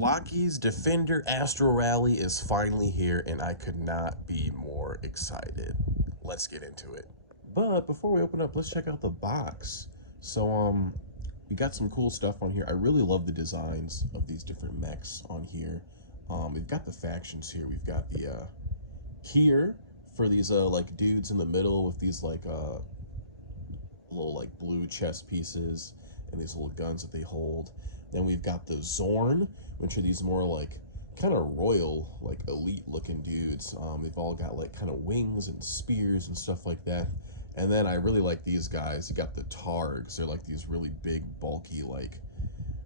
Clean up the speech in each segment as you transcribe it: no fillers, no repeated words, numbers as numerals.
Blokees Defender Astral Rally is finally here, and I could not be more excited. Let's get into it. But before we open up, let's check out the box. So, we got some cool stuff on here. I really love the designs of these different mechs on here. We've got the factions here. We've got the Kier for these like dudes in the middle with these like little like blue chest pieces and these little guns that they hold. Then we've got the Zorn, which are these more like kind of royal, like elite looking dudes. They've all got like kind of wings and spears and stuff like that. And then I really like these guys. You got the Targs. They're like these really big, bulky, like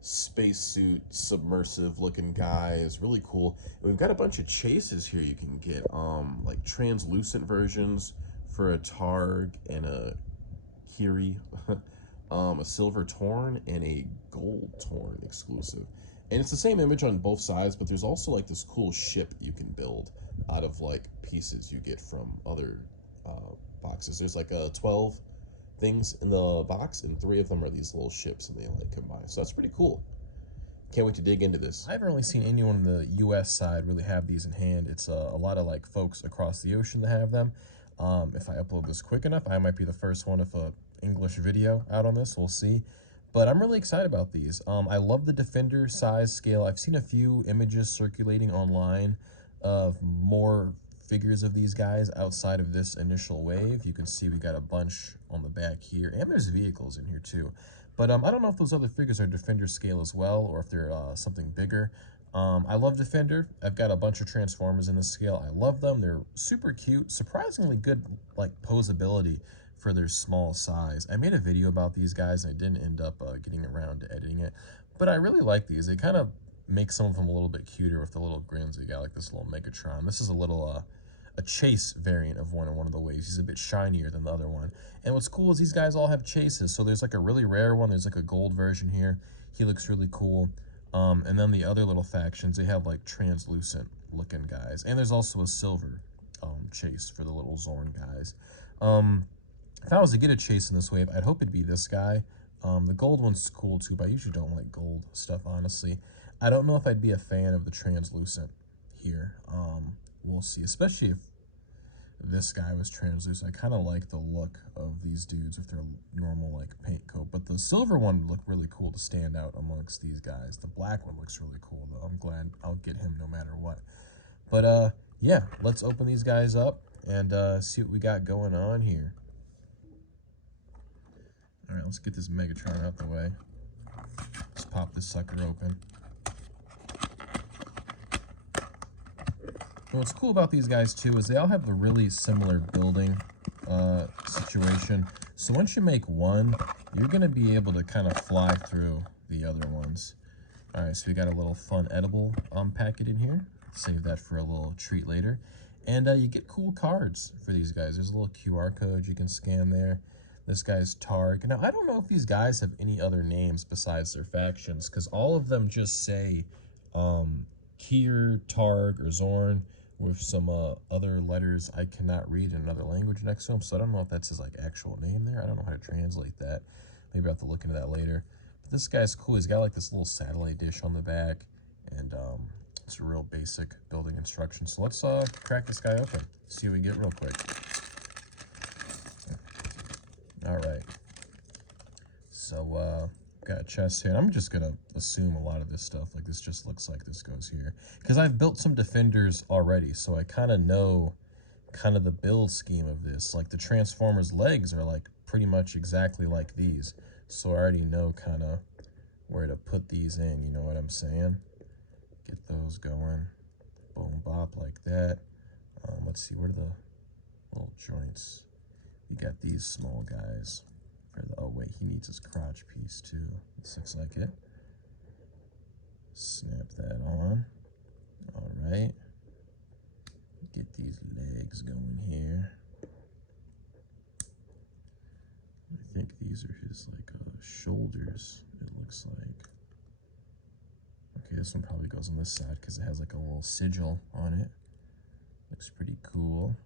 spacesuit, submersive looking guys. Really cool. And we've got a bunch of chases here you can get. Like translucent versions for a Targ and a Kiri, a silver Torn and a gold Torn exclusive. And it's the same image on both sides, but there's also like this cool ship you can build out of like pieces you get from other boxes. There's like 12 things in the box, and 3 of them are these little ships, and they like combine. So that's pretty cool. Can't wait to dig into this. I haven't really seen anyone on the U.S. side really have these in hand. It's a lot of like folks across the ocean that have them. If I upload this quick enough, I might be the first one with a English video out on this. We'll see. But I'm really excited about these. I love the Defender size scale. I've seen a few images circulating online of more figures of these guys outside of this initial wave. You can see we got a bunch on the back here, and there's vehicles in here too. But I don't know if those other figures are Defender scale as well, or if they're something bigger. I love Defender. I've got a bunch of Transformers in this scale. I love them. They're super cute, surprisingly good like posability for their small size. I made a video about these guys, and I didn't end up getting around to editing it, but I really like these. They kind of make some of them a little bit cuter with the little grins. You got like this little Megatron. This is a little a chase variant of one of the waves. He's a bit shinier than the other one. And what's cool is these guys all have chases. So there's like a really rare one. There's like a gold version here. He looks really cool. And then the other little factions, they have like translucent looking guys. And there's also a silver chase for the little Zorn guys. If I was to get a chase in this wave, I'd hope it'd be this guy. The gold one's cool too, but I usually don't like gold stuff, honestly. I don't know if I'd be a fan of the translucent here. We'll see, especially if this guy was translucent. I kind of like the look of these dudes with their normal like paint coat, but the silver one would look really cool to stand out amongst these guys. The black one looks really cool though. I'm glad I'll get him no matter what. But yeah, let's open these guys up and see what we got going on here. All right, let's get this Megatron out the way. Let's pop this sucker open. And what's cool about these guys too is they all have a really similar building situation. So once you make one, you're gonna be able to kind of fly through the other ones. All right, so we got a little fun edible packet in here. Save that for a little treat later. And you get cool cards for these guys. There's a little QR code you can scan there. This guy's Targ. Now, I don't know if these guys have any other names besides their factions, because all of them just say Kier, Targ, or Zorn, with some other letters I cannot read in another language next to him. So I don't know if that's his like actual name there. I don't know how to translate that. Maybe I'll have to look into that later. But this guy's cool. He's got like this little satellite dish on the back, and it's a real basic building instruction. So let's crack this guy open, see what we get real quick. All right. So got a chest here. And I'm just gonna assume a lot of this stuff, like this just looks like this goes here, because I've built some Defenders already, so I kind of know kind of the build scheme of this. Like the Transformers legs are like pretty much exactly like these, so I already know kind of where to put these in, you know what I'm saying? Get those going, boom bop, like that. Let's see, where are the little joints? We got these small guys. Oh wait, he needs his crotch piece too. This looks like it. Snap that on. All right. Get these legs going here. I think these are his like shoulders, it looks like. Okay, this one probably goes on this side because it has like a little sigil on it. Looks pretty cool.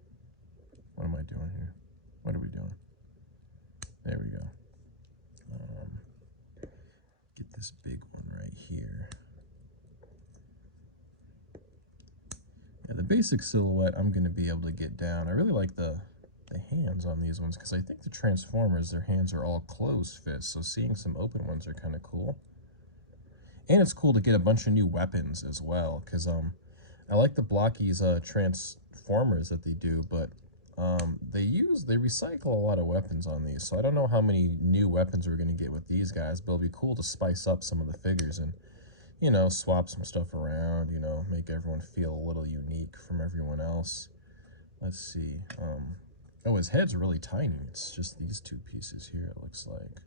What am I doing here? What are we doing? There we go. Get this big one right here. basic silhouette I'm going to be able to get down. I really like the hands on these ones because I think the Transformers, their hands are all closed fists, so seeing some open ones are kind of cool. And it's cool to get a bunch of new weapons as well, because I like the Blokees Transformers that they do, but they recycle a lot of weapons on these, so I don't know how many new weapons we're going to get with these guys, but it'll be cool to spice up some of the figures and, you know, swap some stuff around, you know, make everyone feel a little unique from everyone else. Let's see. Oh, his head's really tiny. It's just these two pieces here, it looks like.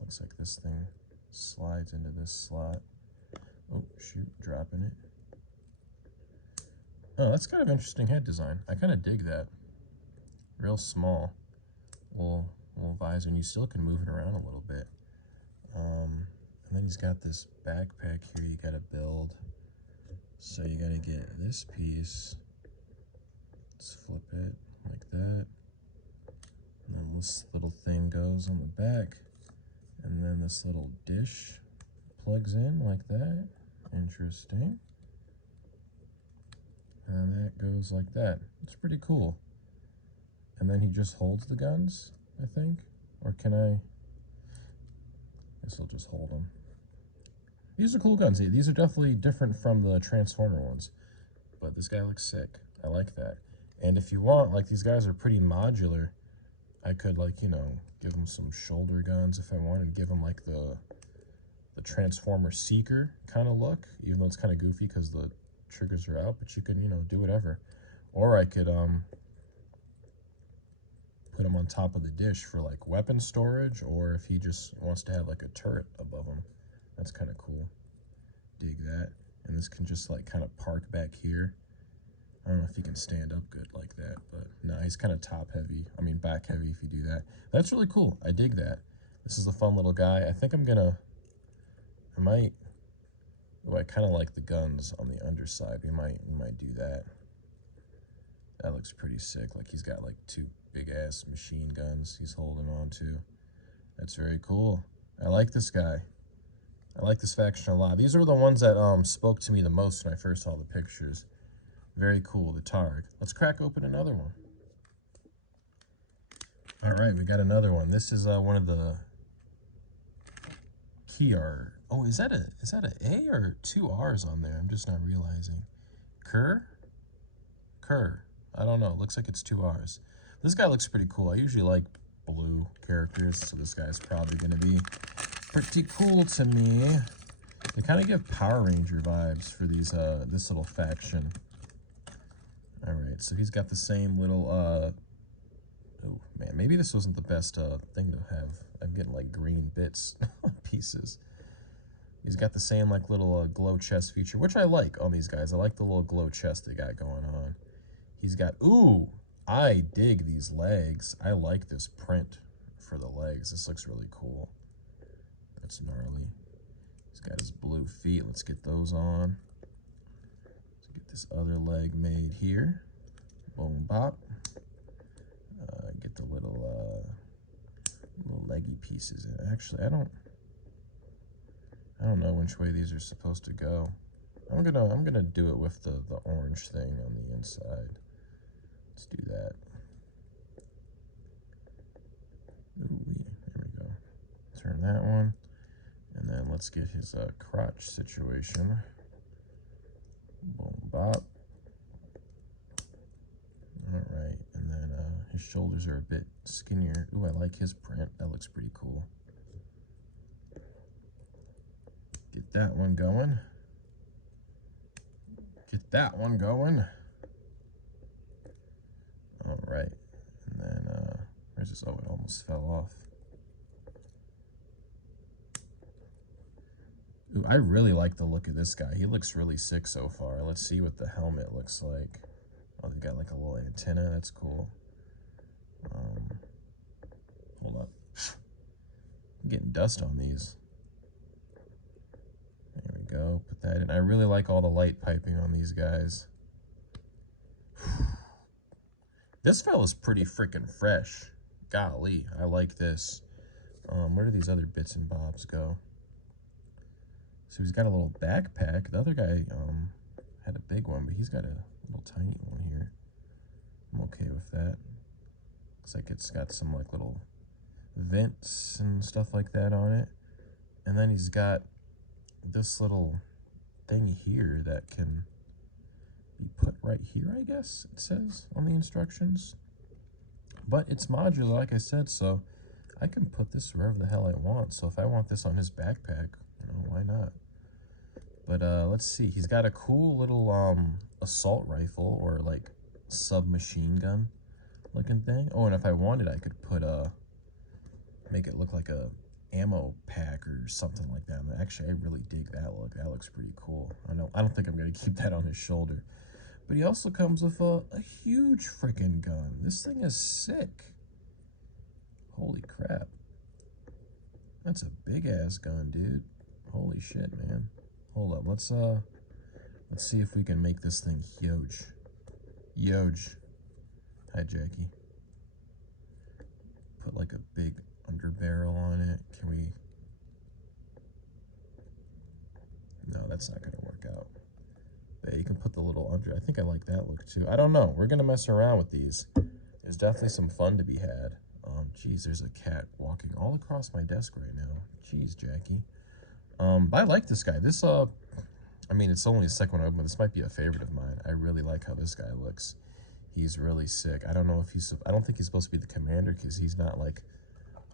Looks like this thing slides into this slot. Oh, shoot, dropping it. Oh, that's kind of interesting head design. I kind of dig that. Real small. Little visor, and you still can move it around a little bit. And then he's got this backpack here you gotta build. So you gotta get this piece. Let's flip it like that. And then this little thing goes on the back. And then this little dish plugs in like that. Interesting. And that goes like that. It's pretty cool. And then he just holds the guns, I think. Or can I? Guess I'll just hold them. These are cool guns. These are definitely different from the Transformer ones. But this guy looks sick. I like that. And if you want, like, these guys are pretty modular. I could, like, you know, give them some shoulder guns if I wanted. Give them, like, the Transformer Seeker kind of look. Even though it's kind of goofy because the triggers are out. But you can, you know, do whatever. Or I could, put him on top of the dish for, like, weapon storage. Or if he just wants to have, like, a turret above him. That's kind of cool. Dig that. And this can just, like, kind of park back here. I don't know if he can stand up good like that, but no, he's kind of top heavy. I mean, back heavy if you do that. That's really cool. I dig that. This is a fun little guy. I think I might, oh, I kind of like the guns on the underside. We might do that. That looks pretty sick. Like he's got like two big ass machine guns he's holding on to. That's very cool. I like this guy. I like this faction a lot. These are the ones that spoke to me the most when I first saw the pictures. Very cool, the Targ. Let's crack open another one. All right, we got another one. This is one of the Kiar. Oh, is that a A or two R's on there? I'm just not realizing. Kerr? I don't know. Looks like it's two R's. This guy looks pretty cool. I usually like blue characters, so this guy's probably going to be pretty cool to me. They kind of give Power Ranger vibes for these this little faction. All right, so he's got the same little oh man, maybe this wasn't the best thing to have. I'm getting like green bits pieces. He's got the same like little glow chest feature, which I like on these guys. I like the little glow chest they got going on. He's got, ooh, I dig these legs. I like this print for the legs. This looks really cool. That's gnarly. He's got his blue feet. Let's get those on. Let's get this other leg made here. Boom, bop. Get the little leggy pieces in. Actually, I don't know which way these are supposed to go. I'm gonna do it with the orange thing on the inside. Let's do that. Ooh, there we go. Turn that one, and then let's get his crotch situation. Boom, bop. All right, and then his shoulders are a bit skinnier. Ooh, I like his print. That looks pretty cool. Get that one going. Get that one going. All right, and then where's this? Oh, it almost fell off. Ooh, I really like the look of this guy. He looks really sick so far. Let's see what the helmet looks like. Oh, they got like a little antenna. That's cool. Hold up. I'm getting dust on these. There we go. Put that in. I really like all the light piping on these guys. This fella's pretty freaking fresh. Golly, I like this. Where do these other bits and bobs go? So he's got a little backpack. The other guy had a big one, but he's got a little tiny one here. I'm okay with that. Looks like it's got some like little vents and stuff like that on it. And then he's got this little thing here that can be put right here, I guess it says on the instructions. But it's modular, like I said, so I can put this wherever the hell I want. So if I want this on his backpack, you know, why not? But let's see. He's got a cool little assault rifle or like submachine gun looking thing. Oh, and if I wanted, I could put make it look like a ammo pack or something like that. And actually, I really dig that look. That looks pretty cool. I don't think I'm gonna keep that on his shoulder. But he also comes with a huge freaking gun. This thing is sick. Holy crap. That's a big ass gun, dude. Holy shit, man. Hold up, let's see if we can make this thing huge. Huge. Hi, Jackie. Put like a big underbarrel on it. Can we? No, that's not gonna work out. But you can put the little under. I think I like that look too. I don't know. We're gonna mess around with these. There's definitely some fun to be had. Geez, there's a cat walking all across my desk right now. Jeez, Jackie. But I like this guy. This I mean, it's only the second one I opened, but this might be a favorite of mine. I really like how this guy looks. He's really sick. I don't know if I don't think he's supposed to be the commander because he's not like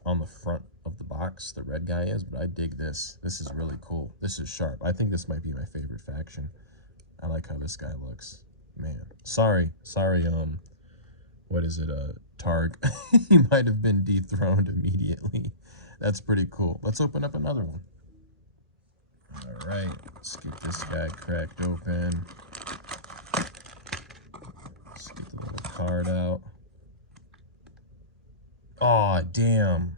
on the front of the box. The red guy is, but I dig this. This is really cool. This is sharp. I think this might be my favorite faction. I like how this guy looks. Man, sorry, what is it, Targ? He might have been dethroned immediately. That's pretty cool. Let's open up another one. All right, let's get this guy cracked open. Let's get the little card out. Aw, damn.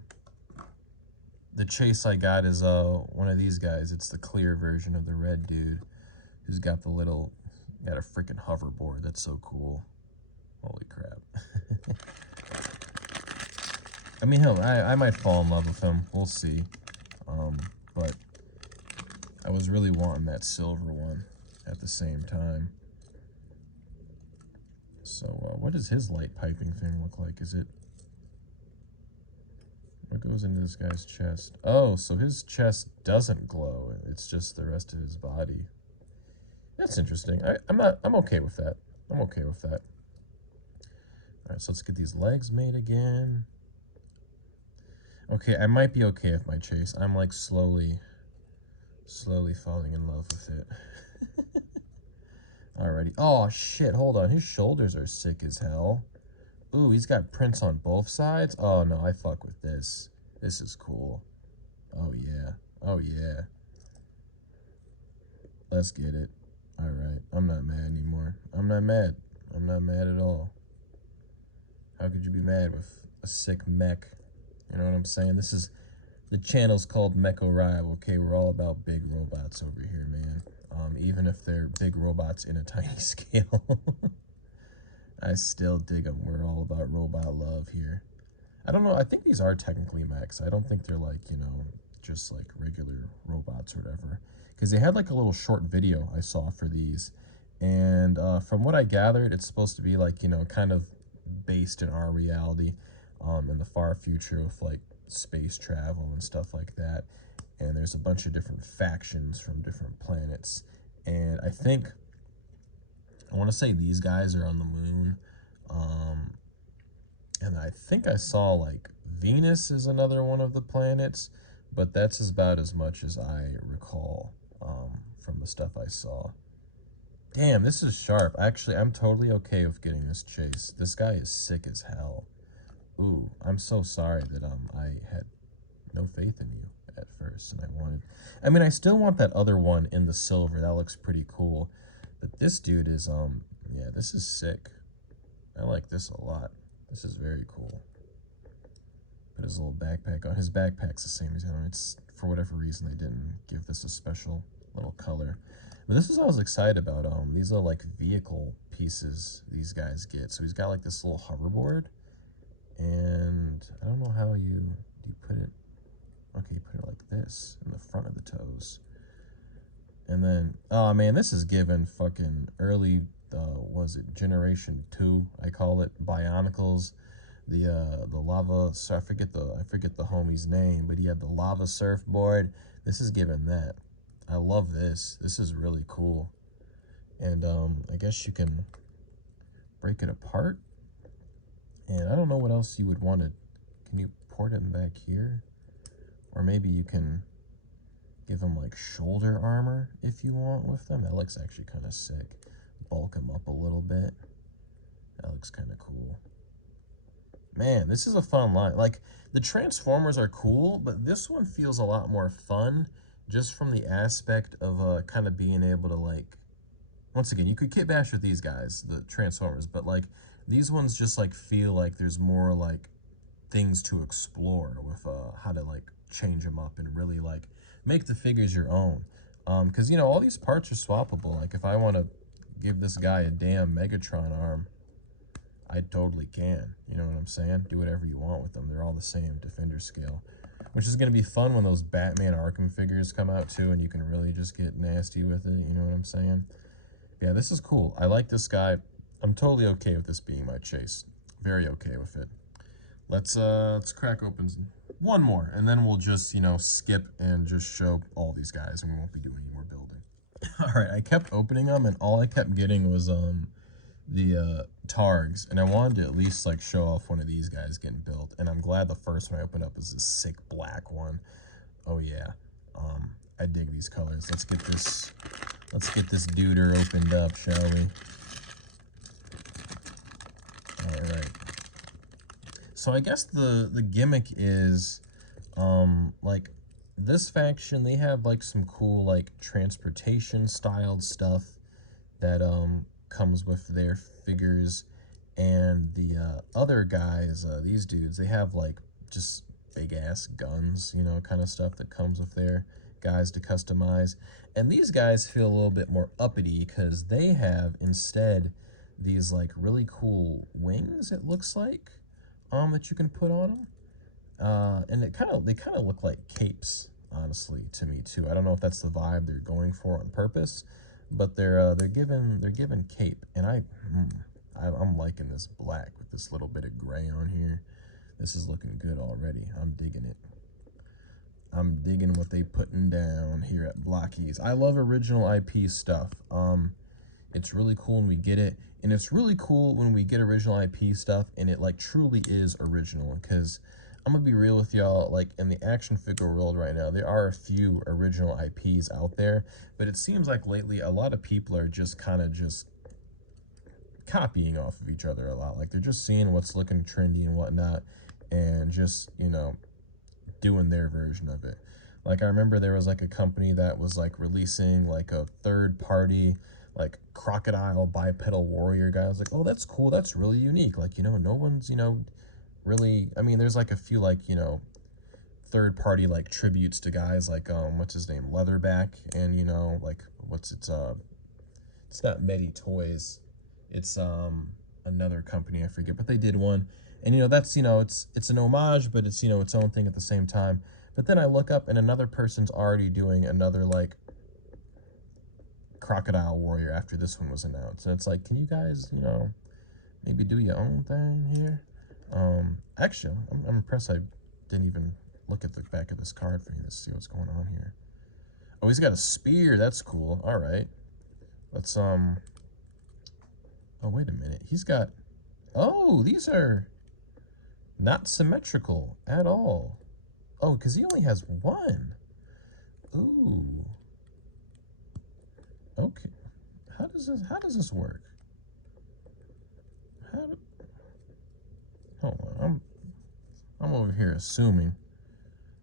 The chase I got is one of these guys. It's the clear version of the red dude who's got the little, got a freaking hoverboard. That's so cool. Holy crap. I mean, hell, I might fall in love with him. We'll see. But I was really wanting that silver one at the same time. So, what does his light piping thing look like? Is it... What goes into this guy's chest? Oh, so his chest doesn't glow. It's just the rest of his body. That's interesting. I'm okay with that. I'm okay with that. All right, so let's get these legs made again. Okay, I might be okay with my chase. I'm like slowly falling in love with it. Alrighty. Oh shit, hold on. His shoulders are sick as hell. Ooh, he's got prints on both sides. Oh no, I fuck with this. This is cool. Oh yeah. Oh yeah. Let's get it. Alright, I'm not mad anymore. I'm not mad. I'm not mad at all. How could you be mad with a sick mech? You know what I'm saying? This is, the channel's called Mech O'Reilly, okay? We're all about big robots over here, man. Even if they're big robots in a tiny scale. I still dig them. We're all about robot love here. I don't know. I think these are technically mechs. I don't think they're like, you know, just like regular robots or whatever. Because they had like a little short video I saw for these. And from what I gathered, it's supposed to be like, you know, kind of based in our reality in the far future with like space travel and stuff like that. And there's a bunch of different factions from different planets. And I think, I want to say these guys are on the moon. And I think I saw like Venus is another one of the planets, but that's about as much as I recall from the stuff I saw. Damn, this is sharp. Actually, I'm totally okay with getting this chase. This guy is sick as hell. Ooh, I'm so sorry that I had no faith in you at first, and I mean, I still want that other one in the silver. That looks pretty cool. But this dude is yeah, this is sick. I like this a lot. This is very cool. Put his little backpack on. His backpack's the same as the other one. It's, for whatever reason, they didn't give this a special little color. But this is what I was excited about. These are like vehicle pieces these guys get. So he's got like this little hoverboard. And I don't know how do you put it? Okay, you put it like this in the front of the toes. And then, oh man, this is given fucking early, was it Generation 2, I call it, Bionicles. The lava, so I forget the homie's name, but he had the lava surfboard. This is given that. I love this. This is really cool. And I guess you can break it apart. And I don't know what else you would want to, can you port him back here? Or maybe you can give him like shoulder armor if you want with them. That looks actually kind of sick. Bulk him up a little bit. That looks kind of cool. Man, this is a fun line. Like, the Transformers are cool, but this one feels a lot more fun just from the aspect of kind of being able to, like, once again, you could kit bash with these guys, the Transformers, but, like, these ones just, like, feel like there's more, like, things to explore with how to, like, change them up and really, like, make the figures your own. Because, you know, all these parts are swappable. Like, if I want to give this guy a damn Megatron arm, I totally can. You know what I'm saying? Do whatever you want with them. They're all the same Defender scale. Which is going to be fun when those Batman Arkham figures come out too, and you can really just get nasty with it. You know what I'm saying? Yeah, this is cool. I like this guy. I'm totally okay with this being my chase. Very okay with it. Let's crack open one more, and then we'll just, you know, skip and just show all these guys, and we won't be doing any more building. All right, I kept opening them, and all I kept getting was the Targs, and I wanted to at least like show off one of these guys getting built, and I'm glad the first one I opened up is this sick black one. Oh yeah, I dig these colors. Let's get this duder opened up, shall we? All right. So I guess the gimmick is like this faction, they have like some cool like transportation styled stuff that comes with their figures, and the other guys, these dudes, they have like just big ass guns, you know, kind of stuff that comes with their guys to customize. And these guys feel a little bit more uppity because they have instead these like really cool wings, it looks like, that you can put on them. And they kind of look like capes, honestly, to me too. I don't know if that's the vibe they're going for on purpose, but they're given cape, and I'm liking this black with this little bit of gray on here. This is looking good already. I'm digging it. I'm digging what they putting down here at Blokees. I love original IP stuff. It's really cool when we get it, and it's really cool when we get original IP stuff and it like truly is original. Because I'm gonna be real with y'all, like in the action figure world right now, there are a few original IPs out there, but it seems like lately a lot of people are just kind of just copying off of each other a lot. Like they're just seeing what's looking trendy and whatnot, and just, you know, doing their version of it. Like I remember there was like a company that was like releasing like a third party like crocodile bipedal warrior guy. I was like, oh, that's cool, that's really unique. Like, you know, no one's, you know, really, I mean, there's like a few like, you know, third party like tributes to guys like what's his name, Leatherback, and you know, like it's not Medi Toys, it's another company, I forget, but they did one. And you know, that's, you know, it's an homage, but it's, you know, its own thing at the same time. But then I look up and another person's already doing another like crocodile warrior after this one was announced, and it's like, can you guys, you know, maybe do your own thing here? Actually, I'm impressed I didn't even look at the back of this card for you to see what's going on here. Oh, he's got a spear. That's cool. All right, let's oh, wait a minute, he's got, oh, these are not symmetrical at all. Oh, because he only has one. Ooh. Okay. How does this work? How do, hold on. I'm over here assuming.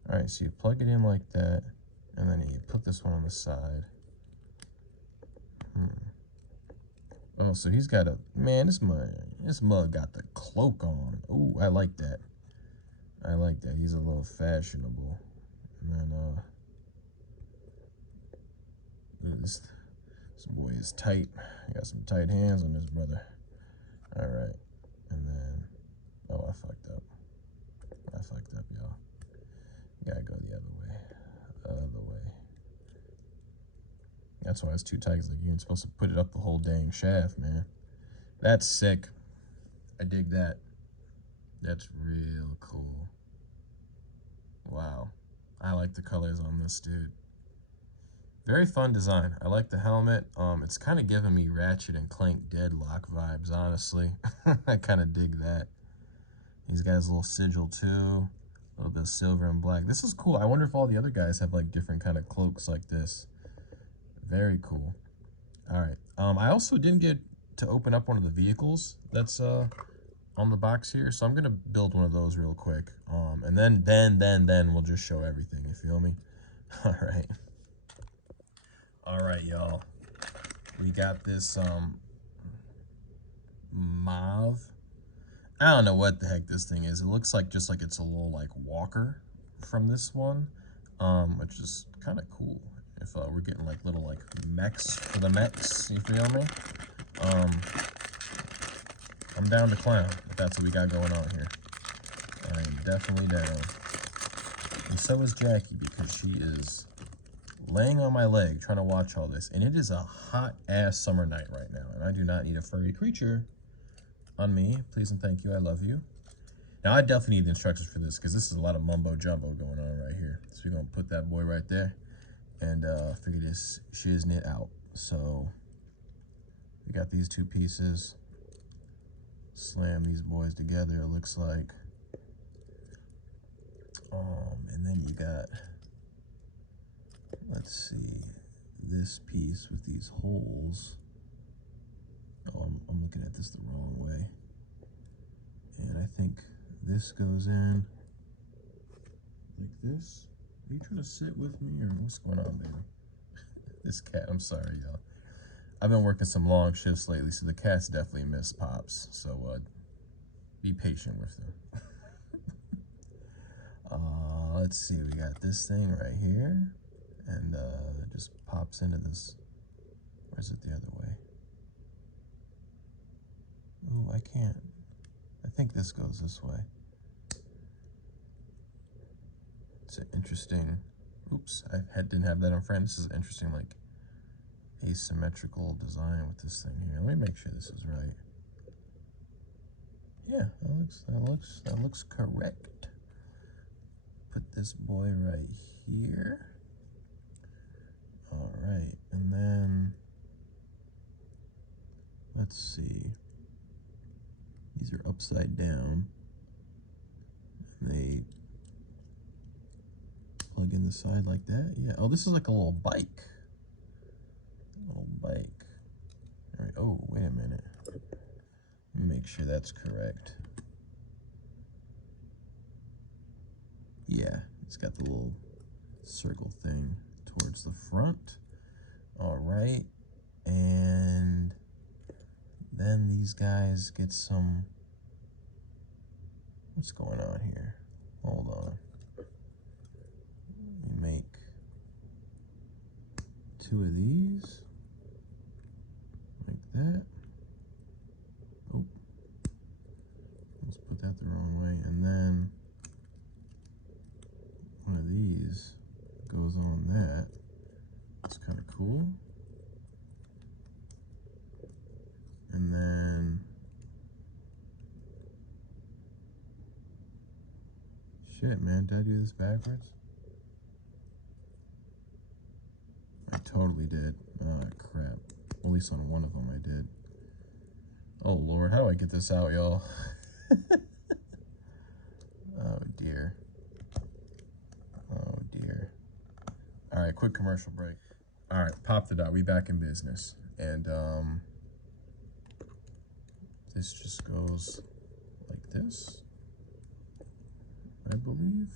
All right, so you plug it in like that, and then you put this one on the side. Oh, so he's got a, man, this mug got the cloak on. Ooh, I like that. I like that. He's a little fashionable. And then this boy is tight. I got some tight hands on this brother. All right, and then, oh, I fucked up. Y'all. Gotta go the other way. That's why it's too tight. Like you ain't supposed to put it up the whole dang shaft, man. That's sick. I dig that. That's real cool. Wow. I like the colors on this dude. Very fun design. I like the helmet. It's kind of giving me Ratchet and Clank Deadlock vibes, honestly. I kind of dig that. He's got his little sigil too. A little bit of silver and black. This is cool. I wonder if all the other guys have like different kind of cloaks like this. Very cool. All right. I also didn't get to open up one of the vehicles that's on the box here, so I'm gonna build one of those real quick. And then we'll just show everything. You feel me? All right. All right, y'all. We got this mauve. I don't know what the heck this thing is. It looks like just like it's a little like walker from this one, which is kind of cool. If we're getting like little like mechs for the mechs, you feel me? I'm down to clown, if that's what we got going on here. I am definitely down. And so is Jackie, because she is laying on my leg trying to watch all this. And it is a hot ass summer night right now, and I do not need a furry creature on me. Please and thank you. I love you. Now I definitely need the instructions for this, because this is a lot of mumbo jumbo going on right here. So we're gonna put that boy right there and figure this shiznit out. So we got these two pieces. Slam these boys together, it looks like. And then you got, let's see, this piece with these holes. Oh, I'm looking at this the wrong way. And I think this goes in like this. Are you trying to sit with me, or what's going on, baby? This cat, I'm sorry, y'all. I've been working some long shifts lately, so the cats definitely miss Pops. So be patient with them. Let's see, we got this thing right here, and it just pops into this. Or is it the other way? Oh, I can't. I think this goes this way. It's an interesting. Oops, I didn't have that on frame. This is an interesting, like, asymmetrical design with this thing here. Let me make sure this is right. Yeah, that looks correct. Put this boy right here. All right, and then let's see. These are upside down, and they plug in the side like that. Yeah. Oh, this is like a little bike. Little bike. All right. Oh, wait a minute. Let me make sure that's correct. Yeah, it's got the little circle thing towards the front. All right, and then these guys get some, what's going on here? Hold on. Let me make two of these, like that. Oh, let's put that the wrong way. And then one of these goes on that. It's kind of cool. And then, shit, man, did I do this backwards? I totally did. Oh, crap. At least on one of them I did. Oh, Lord, how do I get this out, y'all? Oh, dear. Oh, dear. All right, quick commercial break. All right, popped it out. We back in business. And this just goes like this, I believe.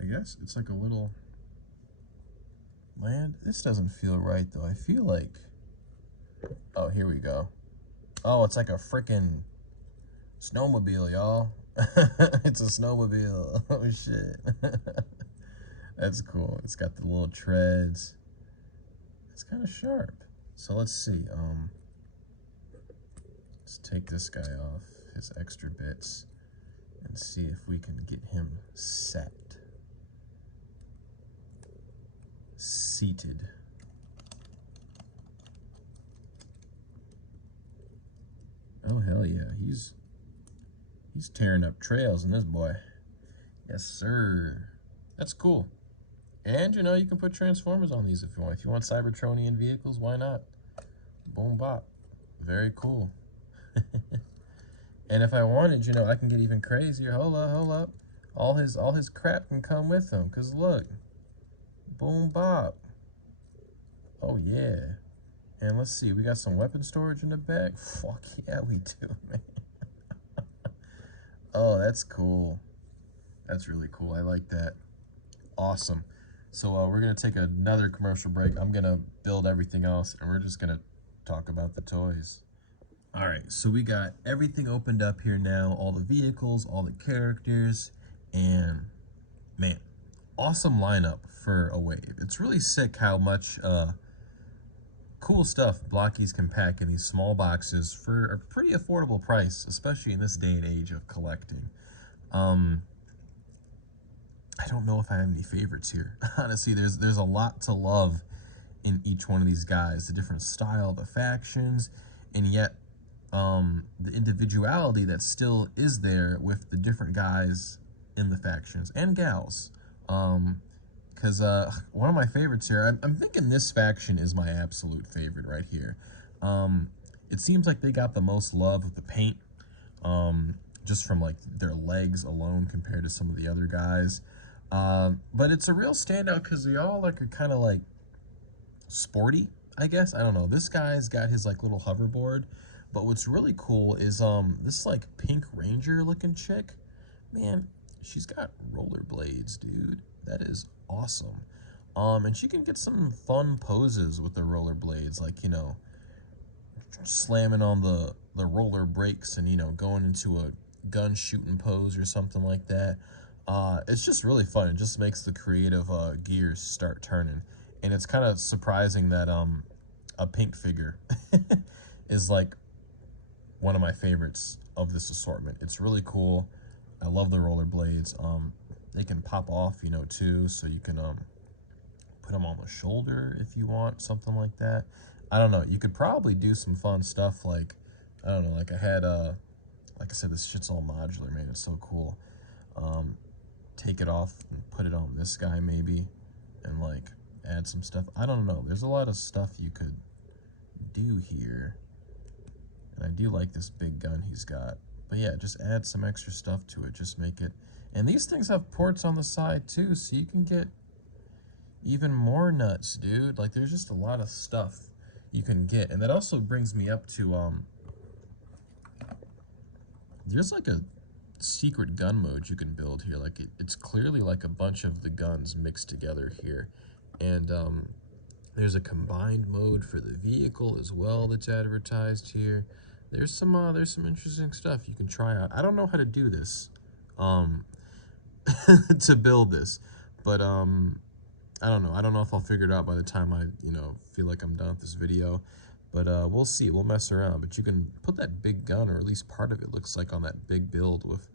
I guess it's like a little land. This doesn't feel right, though. I feel like, oh, here we go. Oh, it's like a freaking snowmobile, y'all. It's a snowmobile. Oh, shit. That's cool. It's got the little treads. It's kind of sharp. So let's see. Let's take this guy off his extra bits and see if we can get him set. seated. Oh hell yeah, he's tearing up trails in this boy. Yes sir. That's cool. And you know, you can put transformers on these if you want. If you want Cybertronian vehicles, why not? Boom bop. Very cool. And if I wanted, you know, I can get even crazier. Hold up. All his crap can come with him. Cause look. Boom bop. Oh yeah. And let's see, we got some weapon storage in the back. Fuck yeah, we do, man. Oh, that's cool. That's really cool. I like that. Awesome. So we're going to take another commercial break. I'm going to build everything else, and we're just going to talk about the toys. All right, so we got everything opened up here now, all the vehicles, all the characters, and man, awesome lineup for a wave. It's really sick how much cool stuff Blokees can pack in these small boxes for a pretty affordable price, especially in this day and age of collecting. I don't know if I have any favorites here. Honestly, there's a lot to love in each one of these guys, the different style, the factions, and yet the individuality that still is there with the different guys in the factions and gals. Because one of my favorites here, I'm thinking this faction is my absolute favorite right here. It seems like they got the most love of the paint, just from like their legs alone compared to some of the other guys. But it's a real standout because they all like are kind of like sporty, I guess. I don't know. This guy's got his like little hoverboard, but what's really cool is this like pink ranger looking chick, man, she's got rollerblades, dude. That is awesome. And she can get some fun poses with the rollerblades, like, you know, slamming on the roller brakes and, you know, going into a gun shooting pose or something like that. It's just really fun. It just makes the creative gears start turning. And it's kind of surprising that a pink figure is like one of my favorites of this assortment. It's really cool. I love the rollerblades. They can pop off, you know, too, so you can put them on the shoulder if you want, something like that. I don't know. You could probably do some fun stuff like, I don't know, like I had, like I said, this shit's all modular, man. It's so cool. Take it off and put it on this guy maybe, and like add some stuff. I don't know. There's a lot of stuff you could do here. And I do like this big gun he's got. But yeah, just add some extra stuff to it. Just make it. And these things have ports on the side too, so you can get even more nuts, dude. Like there's just a lot of stuff you can get. And that also brings me up to there's like a secret gun mode you can build here. Like it's clearly like a bunch of the guns mixed together here. And there's a combined mode for the vehicle as well that's advertised here. There's some interesting stuff you can try out. I don't know how to do this to build this, but I don't know. I don't know if I'll figure it out by the time I, you know, feel like I'm done with this video. But we'll see. We'll mess around. But you can put that big gun, or at least part of it looks like, on that big build with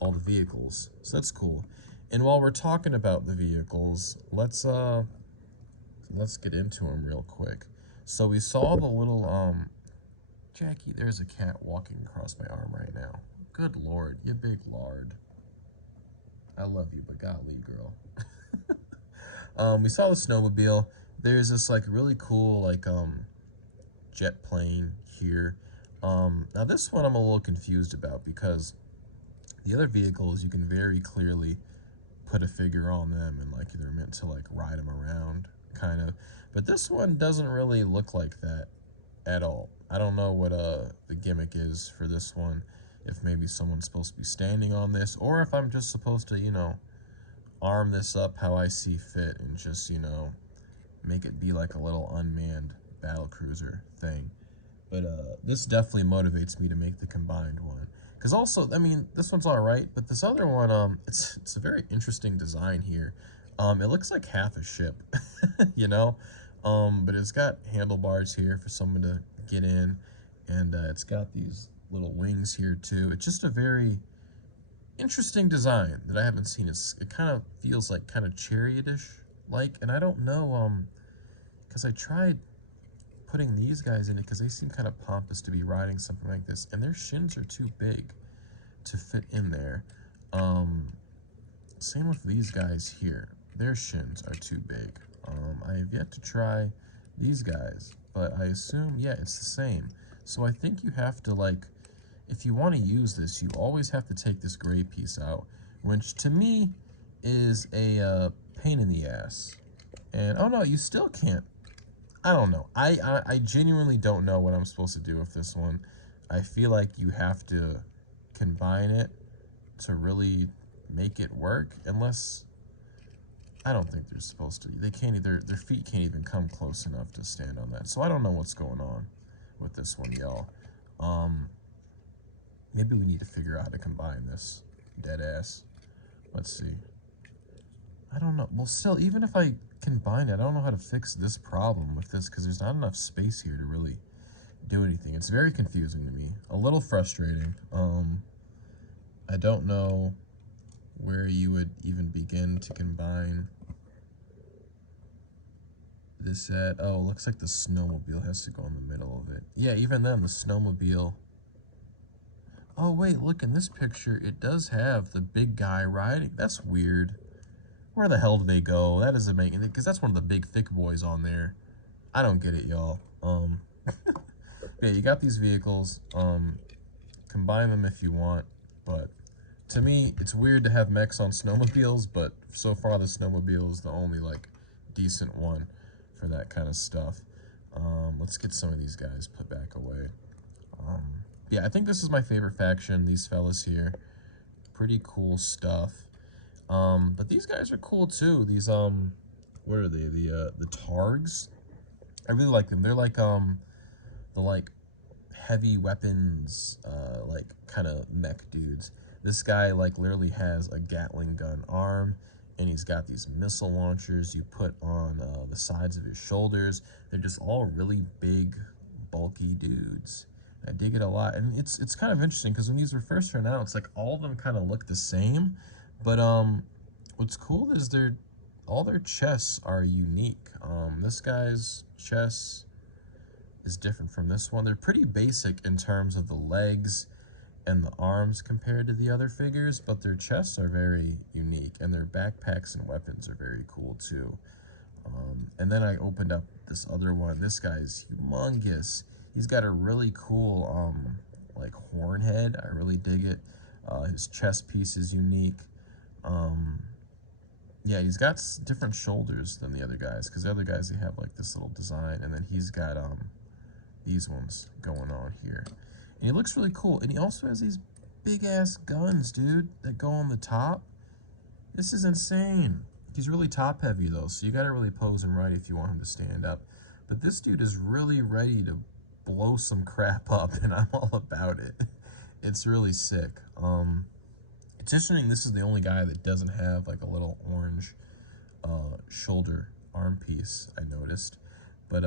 all the vehicles. So that's cool. And while we're talking about the vehicles, let's get into them real quick. So we saw the little Jackie, there's a cat walking across my arm right now. Good Lord, you big lard. I love you, but golly, girl. We saw the snowmobile. There's this like really cool like jet plane here. Now this one I'm a little confused about because the other vehicles you can very clearly put a figure on them and like they're meant to like ride them around kind of. But this one doesn't really look like that at all. I don't know what the gimmick is for this one. If maybe someone's supposed to be standing on this, or if I'm just supposed to, you know, arm this up how I see fit and just, you know, make it be like a little unmanned battlecruiser thing. But this definitely motivates me to make the combined one. Because also, I mean, this one's all right, but this other one, it's a very interesting design here. It looks like half a ship, you know, but it's got handlebars here for someone to get in, and it's got these little wings here too. It's just a very interesting design that I haven't seen. It kind of feels like kind of chariot-ish like, and I don't know because I tried putting these guys in it because they seem kind of pompous to be riding something like this, and their shins are too big to fit in there. Same with these guys here. Their shins are too big. I have yet to try these guys, but I assume, yeah, it's the same. So I think you have to, like, if you want to use this, you always have to take this gray piece out, which to me is a pain in the ass. And, oh no, you still can't. I don't know. I genuinely don't know what I'm supposed to do with this one. I feel like you have to combine it to really make it work, unless I don't think they're supposed to. They can't either. Their feet can't even come close enough to stand on that. So I don't know what's going on with this one, y'all. Maybe we need to figure out how to combine this. Dead ass. Let's see. I don't know. Well, still, even if I combine it, I don't know how to fix this problem with this because there's not enough space here to really do anything. It's very confusing to me. A little frustrating. I don't know where you would even begin to combine this at. Oh, looks like the snowmobile has to go in the middle of it. Yeah, even then, the snowmobile. Oh, wait, look, in this picture, it does have the big guy riding. That's weird. Where the hell do they go? That doesn't make it, because that's one of the big thick boys on there. I don't get it, y'all. Yeah, you got these vehicles. Combine them if you want, but to me, it's weird to have mechs on snowmobiles, but so far the snowmobile is the only, like, decent one for that kind of stuff. Let's get some of these guys put back away. Yeah, I think this is my favorite faction, these fellas here. Pretty cool stuff. But these guys are cool too. These, what are they? The Targs? I really like them. They're like, the, like, heavy weapons, like, kind of mech dudes. This guy, like, literally has a Gatling gun arm, and he's got these missile launchers you put on the sides of his shoulders. They're just all really big, bulky dudes. I dig it a lot, and it's kind of interesting because when these were first turned out, it's like all of them kind of look the same, but what's cool is all their chests are unique. This guy's chest is different from this one. They're pretty basic in terms of the legs and the arms compared to the other figures, but their chests are very unique, and their backpacks and weapons are very cool too. And then I opened up this other one. This guy's humongous. He's got a really cool, like, horn head. I really dig it. His chest piece is unique. Yeah, he's got different shoulders than the other guys, because the other guys, they have, like, this little design, and then he's got, these ones going on here. And he looks really cool. And he also has these big-ass guns, dude, that go on the top. This is insane. He's really top-heavy, though, so you gotta really pose him right if you want him to stand up. But this dude is really ready to blow some crap up, and I'm all about it. It's really sick. It's interesting, this is the only guy that doesn't have, like, a little orange shoulder arm piece, I noticed. But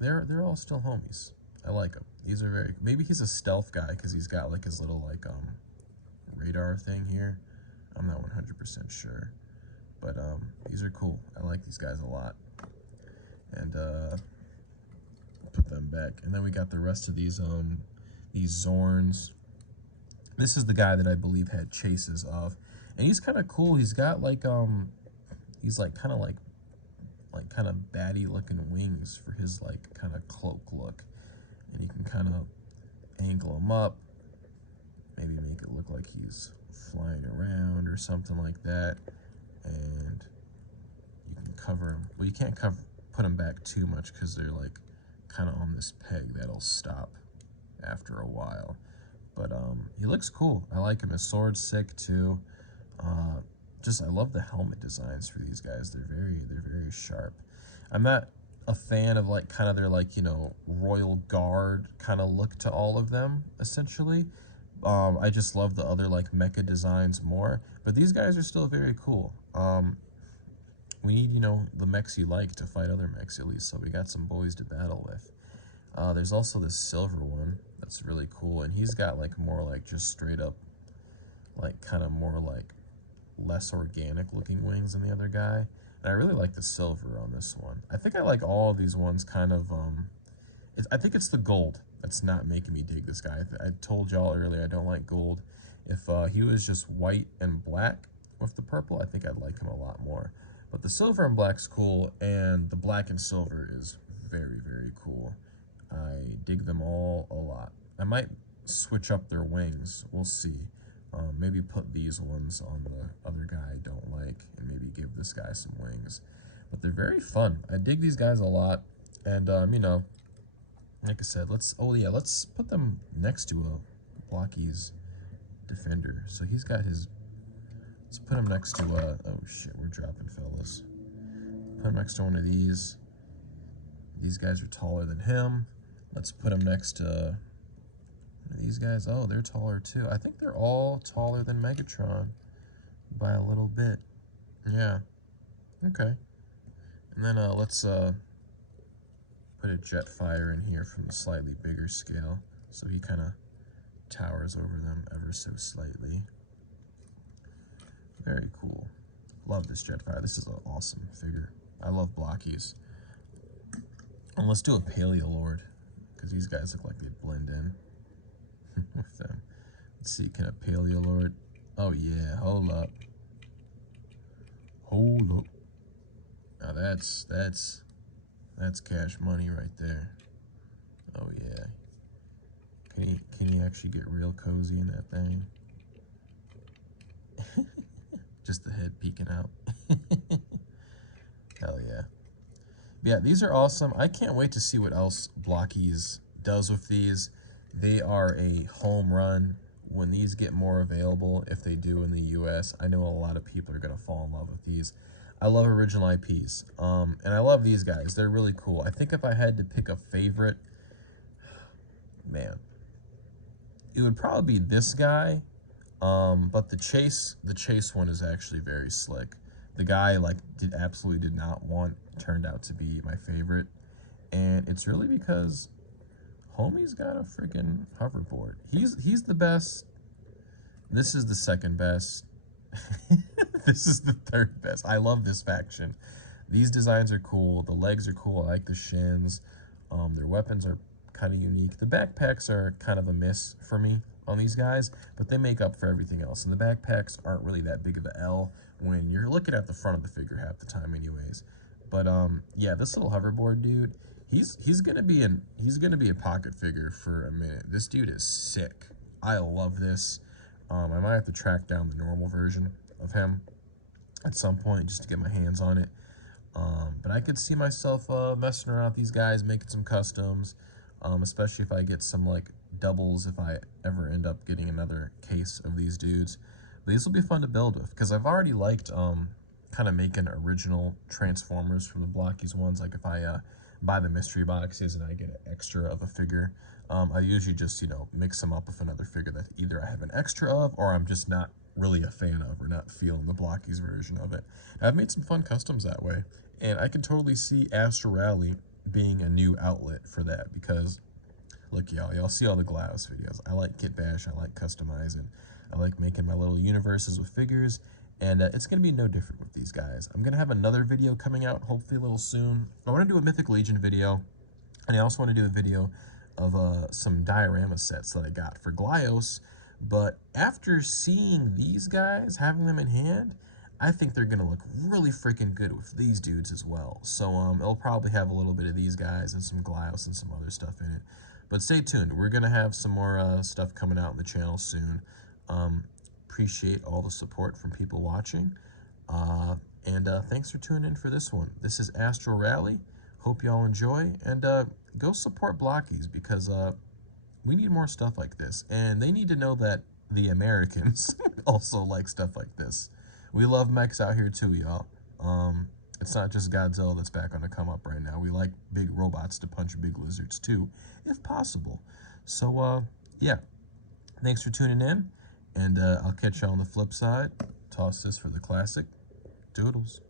they're all still homies. I like them. These are very, maybe he's a stealth guy because he's got, like, his little, like, radar thing here. I'm not 100% sure. But these are cool. I like these guys a lot. And put them back. And then we got the rest of these Zorns. This is the guy that I believe had chases of. And he's kind of cool. He's got, like, he's, like, kind of baddie looking wings for his, like, kind of cloak look. And you can kind of angle him up, maybe make it look like he's flying around or something like that. And you can cover him. Well, you can't put him back too much because they're, like, kind of on this peg that'll stop after a while. But he looks cool. I like him. His sword's sick too. I love the helmet designs for these guys. They're very sharp. I'm not a fan of, like, kind of their, like, you know, royal guard kind of look to all of them, essentially. I just love the other, like, mecha designs more. But these guys are still very cool. We need, you know, the mechs you like to fight other mechs, at least. So we got some boys to battle with. There's also this silver one that's really cool. And he's got, like, more, like, just straight up, like, kind of more, like, less organic looking wings than the other guy. And I really like the silver on this one. I think I like all of these ones kind of, I think it's the gold that's not making me dig this guy. I told y'all earlier I don't like gold. If he was just white and black with the purple, I think I'd like him a lot more. But the silver and black's cool, and the black and silver is very, very cool. I dig them all a lot. I might switch up their wings. We'll see. Maybe put these ones on the other guy I don't like, and maybe give this guy some wings. But they're very fun. I dig these guys a lot, and you know, like I said, let's put them next to a Blokees defender. So he's got his. Let's put him next to oh shit, we're dropping fellas. Put him next to one of these. These guys are taller than him. Let's put him next to these guys. Oh, they're taller too. I think they're all taller than Megatron by a little bit. Yeah. Okay. And then let's put a Jetfire in here from the slightly bigger scale, so he kind of towers over them ever so slightly. Very cool. Love this Jetfire. This is an awesome figure. I love Blokees. And let's do a Paleolord, because these guys look like they blend in with them. Let's see, can a Paleolord? Oh yeah, hold up. Hold up. Now that's cash money right there. Oh yeah. Can he actually get real cozy in that thing? Just the head peeking out. Hell yeah. Yeah, these are awesome. I can't wait to see what else Blokees does with these. They are a home run. When these get more available, if they do in the US, I know a lot of people are going to fall in love with these. I love original IPs, and I love these guys. They're really cool. I think if I had to pick a favorite, man, it would probably be this guy, but the chase one is actually very slick. The guy absolutely did not want turned out to be my favorite, and it's really because homie's got a freaking hoverboard. He's the best. This is the second best. This is the third best. I love this faction. These designs are cool. The legs are cool. I like the shins. Their weapons are kind of unique. The backpacks are kind of a miss for me on these guys, but they make up for everything else. And the backpacks aren't really that big of a L when you're looking at the front of the figure half the time anyways. But yeah, this little hoverboard dude, he's gonna be a pocket figure for a minute. This dude is sick. I love this. I might have to track down the normal version of him at some point just to get my hands on it. But I could see myself messing around with these guys, making some customs, especially if I get some like doubles, if I ever end up getting another case of these dudes. But these will be fun to build with, because I've already liked kind of making original Transformers from the Blokees ones. Like if I buy the mystery boxes and I get an extra of a figure, I usually just, you know, mix them up with another figure that either I have an extra of or I'm just not really a fan of or not feeling the Blokees version of it. I've made some fun customs that way, and I can totally see Astral Rally being a new outlet for that, because look, y'all see all the Glass videos. I like kit bash, I like customizing, I like making my little universes with figures, and it's going to be no different with these guys. I'm going to have another video coming out hopefully a little soon. I want to do a Mythic Legion video, and I also want to do a video of some diorama sets that I got for Glyos. But after seeing these guys, having them in hand, I think they're gonna look really freaking good with these dudes as well. So it'll probably have a little bit of these guys and some Glyos and some other stuff in it. But stay tuned. We're gonna have some more stuff coming out on the channel soon. Appreciate all the support from people watching. And thanks for tuning in for this one. This is Astral Rally. Hope y'all enjoy, and go support Blokees, because we need more stuff like this, and they need to know that the Americans also like stuff like this. We love mechs out here too, y'all. It's not just Godzilla that's back on the come up right now. We like big robots to punch big lizards too, if possible. So yeah, thanks for tuning in, and I'll catch y'all on the flip side. Toss this for the classic. Doodles.